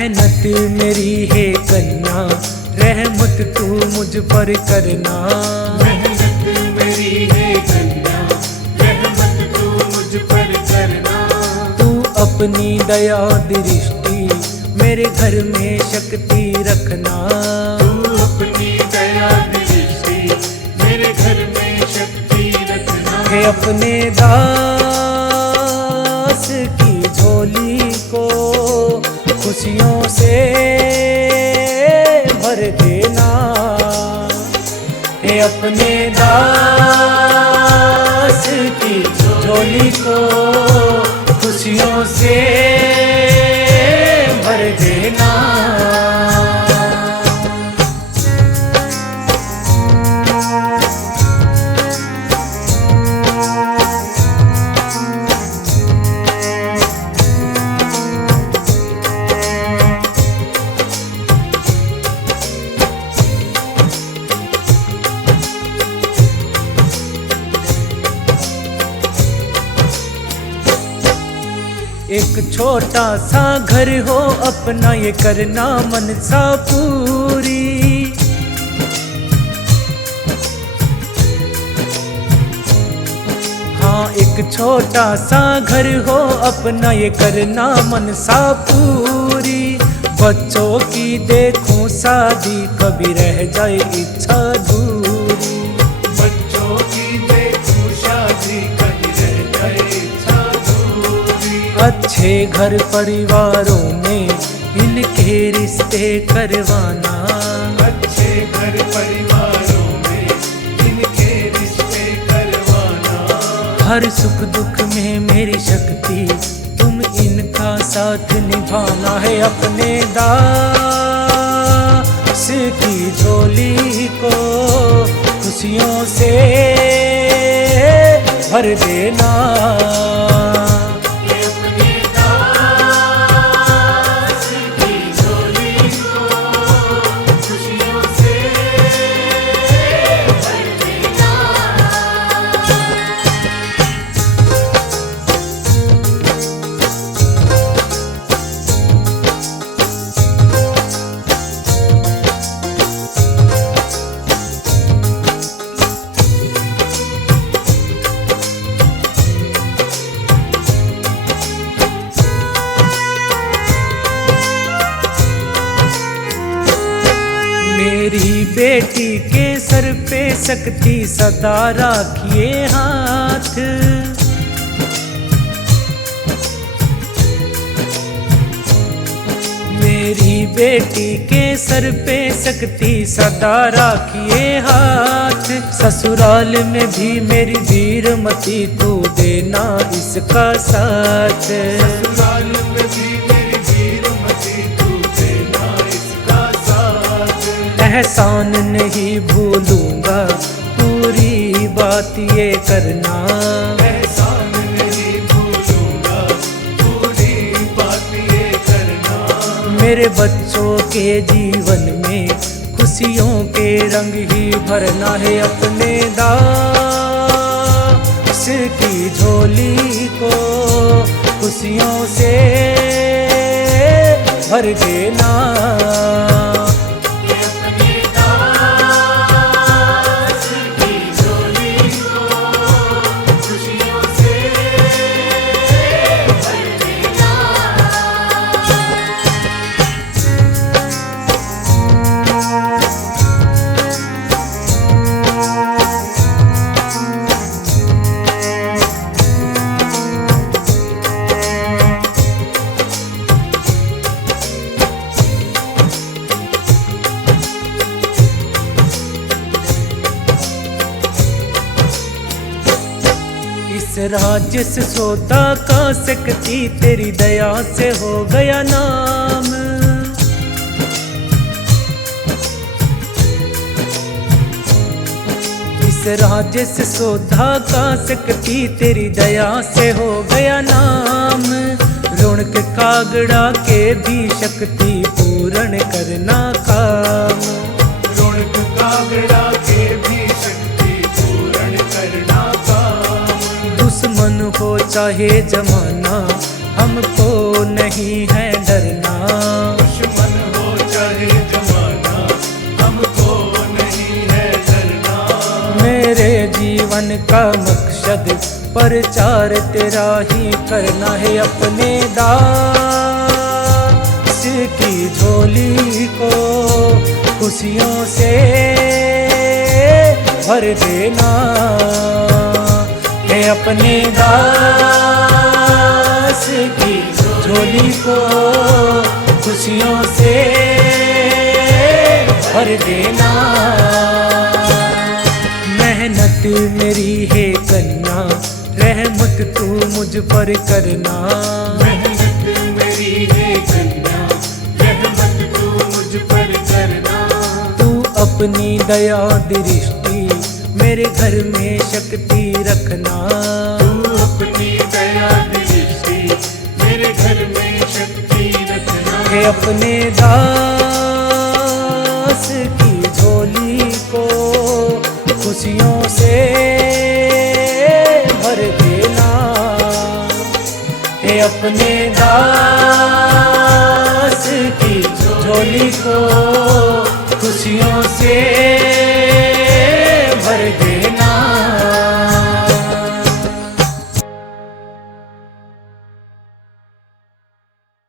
मेहनत मेरी है कन्या, रहमत तू मुझ पर करना। मेहनत मेरी है कन्या, रहमत तू मुझ पर करना। तू अपनी दया दृष्टि मेरे घर में शक्ति रखना। तू अपनी दया दृष्टि मेरे घर में शक्ति रखना। है अपने दास की झोली को खुशियों से भर देना। है अपने दास की झोली को खुशियों से भर देना। एक छोटा सा घर हो अपना, ये करना मनसा पूरी। हाँ, एक छोटा सा घर हो अपना, ये करना मनसा पूरी। बच्चों की देखूं शादी, कभी रह जाए इच्छा दूरी। बच्चों की देखूं शादी, कभी रह जाए इच्छा दूरी। अच्छे घर परिवारों में इनके रिश्ते करवाना। अच्छे घर परिवारों में इनके रिश्ते करवाना। हर सुख दुख में मेरी शक्ति, तुम इनका साथ निभाना। है अपने दास की झोली को खुशियों से भर देना। मेरी बेटी के सर पे शक्ति सदा राखिए हाथ। मेरी बेटी के सर पे शक्ति सदा राखिए हाथ। ससुराल में भी मेरी वीरमती तू देना इसका साथ। ससुराल में भी मेरी वीरमती तू देना इसका साथ। एहसान नहीं भूलूंगा, पूरी बात ये करना। एहसान नहीं भूलूंगा, पूरी बात ये करना। मेरे बच्चों के जीवन में खुशियों के रंग ही भरना। है अपने दास की झोली को खुशियों से भर देना। इस राज्य से सोता का सकती, तेरी दया से हो गया नाम। इस राज्य से सोता का सकती, तेरी दया से हो गया नाम। रुणक कागड़ा के भी शक्ति पूर्ण करना काम। रुणक कागड़ा के भी शक्ति पूर्ण करना काम। दुश्मन हो चाहे जमाना, हमको नहीं है डरना। जीवन का मकसद प्रचार तेरा ही करना है। अपने दास की झोली को खुशियों से भर देना है। अपने दास की झोली को खुशियों से भर देना। मेहनत मेरी है कन्या, रहमत तू मुझ पर करना। मेहनत मेरी है कन्या, रहमत तू मुझ पर करना। तू अपनी दया दृष्टि मेरे घर में शक्ति रखना। तू अपनी दया दृष्टि मेरे घर में शक्ति रखना। है अपने दास की झोली को खुशियों से भर देना है। अपने दास की झोली को खुशियों से